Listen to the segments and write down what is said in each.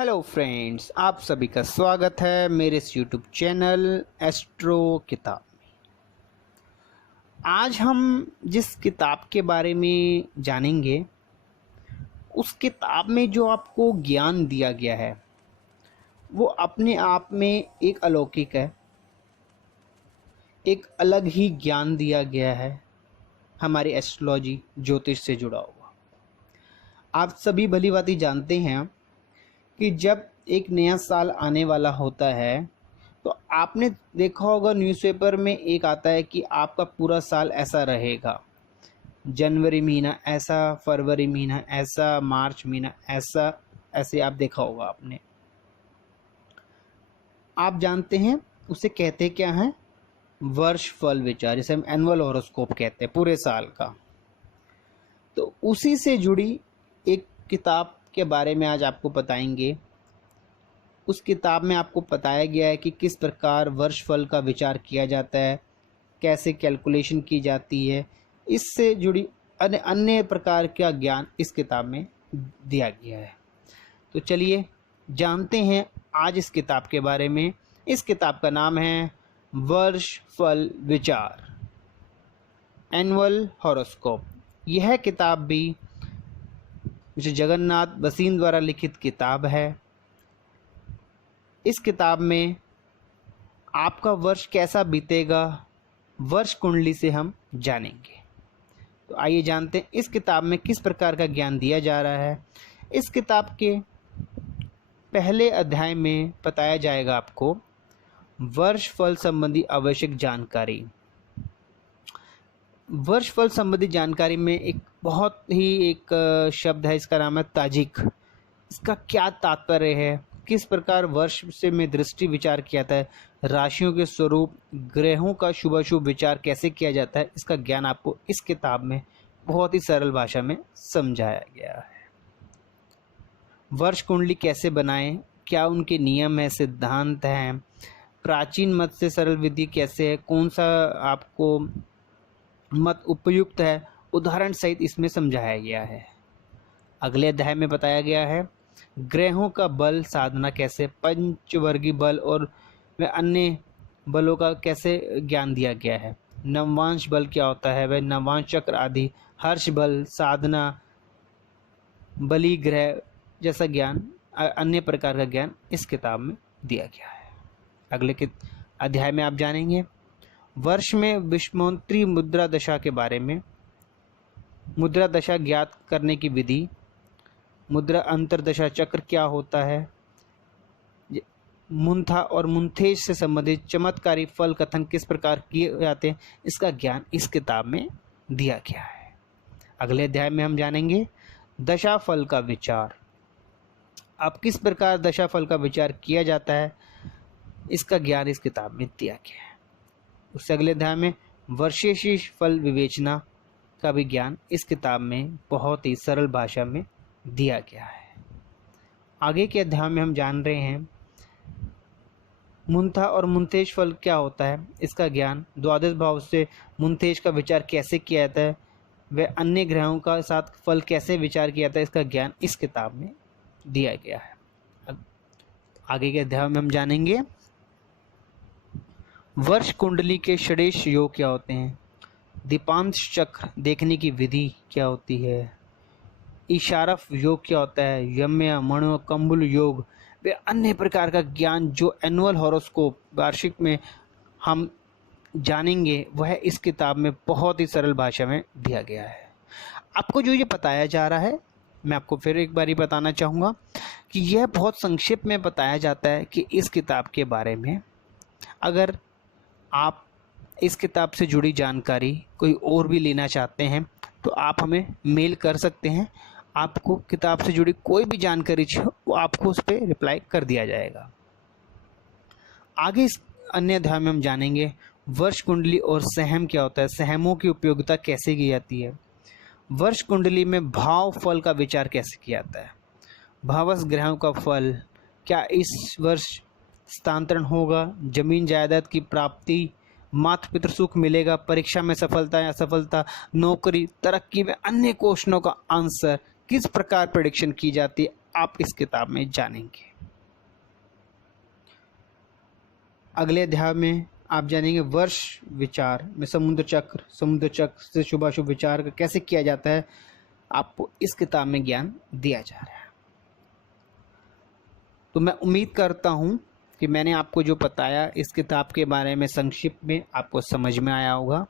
Hello friends, आप सभी का स्वागत है मेरे इस यूट्यूब चैनल एस्ट्रो किताब में। आज हम जिस किताब के बारे में जानेंगे, उस किताब में जो आपको ज्ञान दिया गया है वो अपने आप में एक अलौकिक है। एक अलग ही ज्ञान दिया गया है हमारी एस्ट्रोलॉजी ज्योतिष से जुड़ा हुआ। आप सभी भली भांति जानते हैं कि जब एक नया साल आने वाला होता है तो आपने देखा होगा न्यूज़पेपर में एक आता है कि आपका पूरा साल ऐसा रहेगा। जनवरी महीना ऐसा, फरवरी महीना ऐसा, मार्च महीना ऐसा, ऐसे आप देखा होगा आपने। आप जानते हैं उसे कहते क्या है? वर्ष फल विचार, जिसे हम एनुअल हॉरोस्कोप कहते हैं पूरे साल का। तो उसी से जुड़ी एक किताब के बारे में आज आपको बताएंगे। उस किताब में आपको बताया गया है कि किस प्रकार वर्षफल का विचार किया जाता है, कैसे कैलकुलेशन की जाती है। इससे जुड़ी अन्य प्रकार का ज्ञान इस किताब में दिया गया है। तो चलिए जानते हैं आज इस किताब के बारे में। इस किताब का नाम है वर्षफल विचार, एनुअल हॉरोस्कोप। यह किताब भी मिस्टर जगन्नाथ बसीन द्वारा लिखित किताब है। इस किताब में आपका वर्ष कैसा बीतेगा वर्ष कुंडली से हम जानेंगे। तो आइए जानते हैं इस किताब में किस प्रकार का ज्ञान दिया जा रहा है। इस किताब के पहले अध्याय में बताया जाएगा आपको वर्ष फल संबंधी आवश्यक जानकारी। वर्ष फल संबंधी जानकारी में एक बहुत ही एक शब्द है, इसका नाम है ताजिक। इसका क्या तात्पर्य है, किस प्रकार वर्ष से में दृष्टि विचार किया जाता है, राशियों के स्वरूप, ग्रहों का शुभ अशुभ विचार कैसे किया जाता है, इसका ज्ञान आपको इस किताब में बहुत ही सरल भाषा में समझाया गया है। वर्ष कुंडली कैसे बनाएं, क्या उनके नियम है, सिद्धांत हैं, प्राचीन मत से सरल विधि कैसे है, कौन सा आपको मत उपयुक्त है, उदाहरण सहित इसमें समझाया गया है। अगले अध्याय में बताया गया है ग्रहों का बल साधना कैसे, पंचवर्गीय बल और व अन्य बलों का कैसे ज्ञान दिया गया है। नववांश बल क्या होता है, वह नववांश चक्र आदि, हर्ष बल, साधना, बलि ग्रह जैसा ज्ञान, अन्य प्रकार का ज्ञान इस किताब में दिया गया है। अगले के अध्याय में आप जानेंगे वर्ष में विषमोन्त्री मुद्रा दशा के बारे में, मुद्रा दशा ज्ञात करने की विधि, मुद्रा अंतरदशा चक्र क्या होता है, मुंथा और मुंथेश से संबंधित चमत्कारी फल कथन किस प्रकार किए जाते हैं, इसका ज्ञान इस किताब में दिया गया है। अगले अध्याय में हम जानेंगे दशा फल का विचार। अब किस प्रकार दशा फल का विचार किया जाता है, इसका ज्ञान इस किताब में दिया गया है। उससे अगले अध्याय में वर्षेशीष फल विवेचना का भी ज्ञान इस किताब में बहुत ही सरल भाषा में दिया गया है। आगे के अध्याय में हम जान रहे हैं मुंथा और मुंथेश फल क्या होता है, इसका ज्ञान द्वादश भाव से मुंथेश का विचार कैसे किया जाता है, वह अन्य ग्रहों का साथ फल कैसे विचार किया जाता है, इसका ज्ञान इस किताब में दिया गया है। आगे के अध्याय में हम जानेंगे वर्ष कुंडली के षडेश योग क्या होते हैं, दीपांश चक्र देखने की विधि क्या होती है, इशारफ योग क्या होता है, यम्य मणो कंबुल योग, वे अन्य प्रकार का ज्ञान जो एनुअल हॉरोस्कोप वार्षिक में हम जानेंगे वह इस किताब में बहुत ही सरल भाषा में दिया गया है। आपको जो ये बताया जा रहा है, मैं आपको फिर एक बार ही बताना चाहूँगा कि यह बहुत संक्षिप्त में बताया जाता है कि इस किताब के बारे में। अगर आप इस किताब से जुड़ी जानकारी कोई और भी लेना चाहते हैं तो आप हमें मेल कर सकते हैं। आपको किताब से जुड़ी कोई भी जानकारी चाहिए वो आपको उस पर रिप्लाई कर दिया जाएगा। आगे इस अन्य अध्याय में हम जानेंगे वर्ष कुंडली और सहम क्या होता है, सहमों की उपयोगिता कैसे की जाती है, वर्ष कुंडली में भाव फल का विचार कैसे किया जाता है, भावस ग्रहों का फल, क्या इस वर्ष स्थानांतरण होगा, जमीन जायदाद की प्राप्ति, माता पितृ सुख मिलेगा, परीक्षा में सफलता या असफलता, नौकरी, तरक्की में अन्य क्वेश्चनों का आंसर किस प्रकार प्रेडिक्शन की जाती है, आप इस किताब में जानेंगे। अगले अध्याय में आप जानेंगे वर्ष विचार में समुद्र चक्र से शुभाशुभ विचार का कैसे किया जाता है। आपको इस किताब में ज्ञान दिया जा रहा है। तो मैं उम्मीद करता हूँ कि मैंने आपको जो बताया इस किताब के बारे में संक्षिप्त में आपको समझ में आया होगा।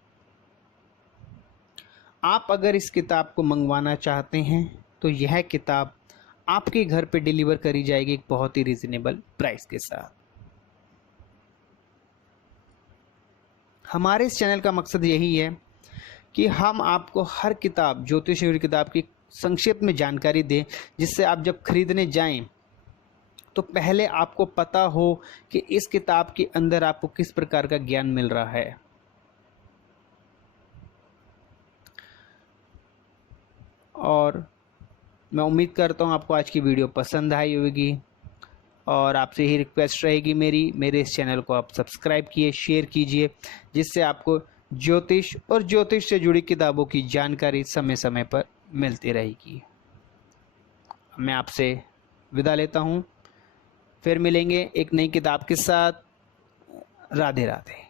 आप अगर इस किताब को मंगवाना चाहते हैं तो यह किताब आपके घर पे डिलीवर करी जाएगी एक बहुत ही रीजनेबल प्राइस के साथ। हमारे इस चैनल का मकसद यही है कि हम आपको हर किताब, ज्योतिष की किताब की संक्षिप्त में जानकारी दें, जिससे आप जब खरीदने जाएं तो पहले आपको पता हो कि इस किताब के अंदर आपको किस प्रकार का ज्ञान मिल रहा है। और मैं उम्मीद करता हूँ आपको आज की वीडियो पसंद आई होगी, और आपसे ही रिक्वेस्ट रहेगी मेरे इस चैनल को आप सब्सक्राइब कीजिए, शेयर कीजिए, जिससे आपको ज्योतिष और ज्योतिष से जुड़ी किताबों की जानकारी समय समय पर मिलती रहेगी। मैं आपसे विदा लेता हूँ, फिर मिलेंगे एक नई किताब के साथ। राधे राधे।